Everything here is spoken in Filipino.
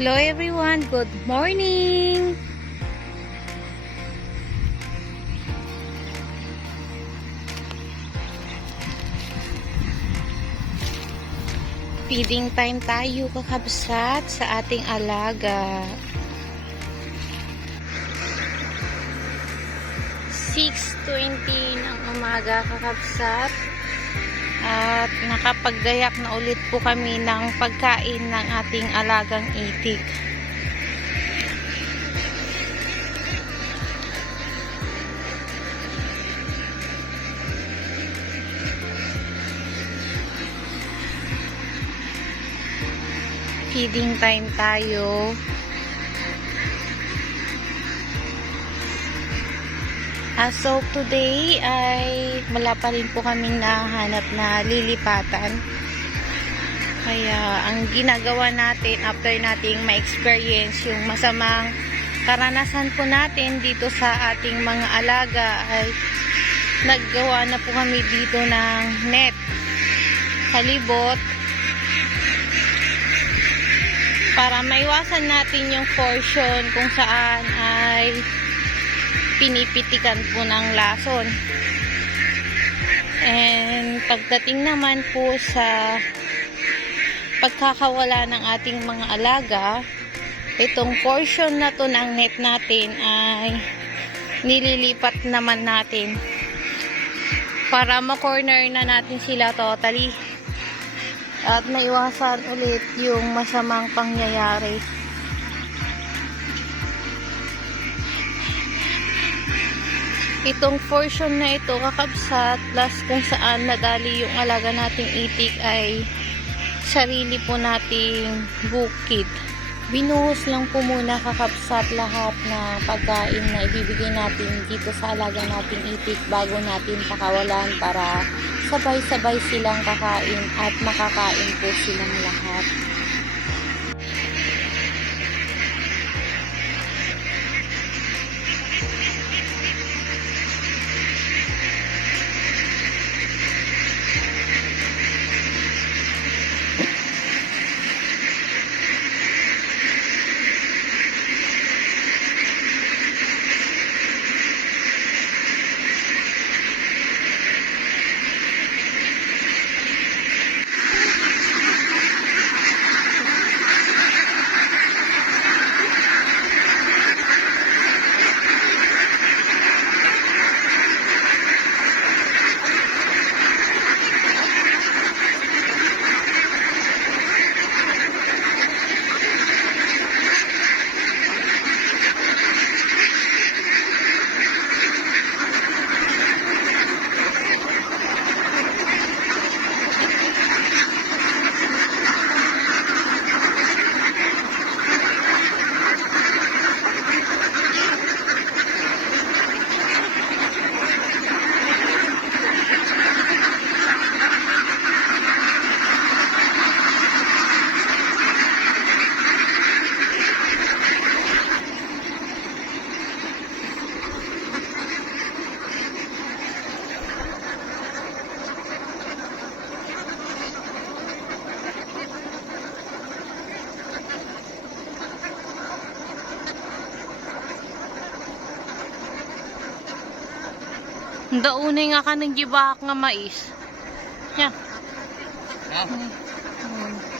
Hello everyone, good morning! Feeding time tayo kakabsat sa ating alaga. 6.20 ng umaga kakabsat. At nakapaggayak na ulit po kami ng pagkain ng ating alagang itik. Feeding time tayo. As of today ay wala pa rin po kaming nahanap na lilipatan. Kaya ang ginagawa natin after nating ma-experience yung masamang karanasan po natin dito sa ating mga alaga ay naggawa na po kami dito ng net halibot para maiwasan natin yung portion kung saan ay pinipitikan po ng lason. And pagdating naman po sa pagkakawala ng ating mga alaga, itong portion na to ng net natin ay nililipat naman natin para ma-corner na natin sila totally at naiwasan ulit yung masamang pangyayari. Itong portion na ito kakabsat plus kung saan nadali yung alaga nating itik ay sarili po nating bukid. Binuhos lang po muna kakapsat lahat na pagkain na ibibigay natin dito sa alaga nating itik bago natin pakawalan para sabay-sabay silang kakain at makakain po silang lahat. Daunay nga ka nagbibahak nga mais. Yan. Yeah. Yeah. Hmm.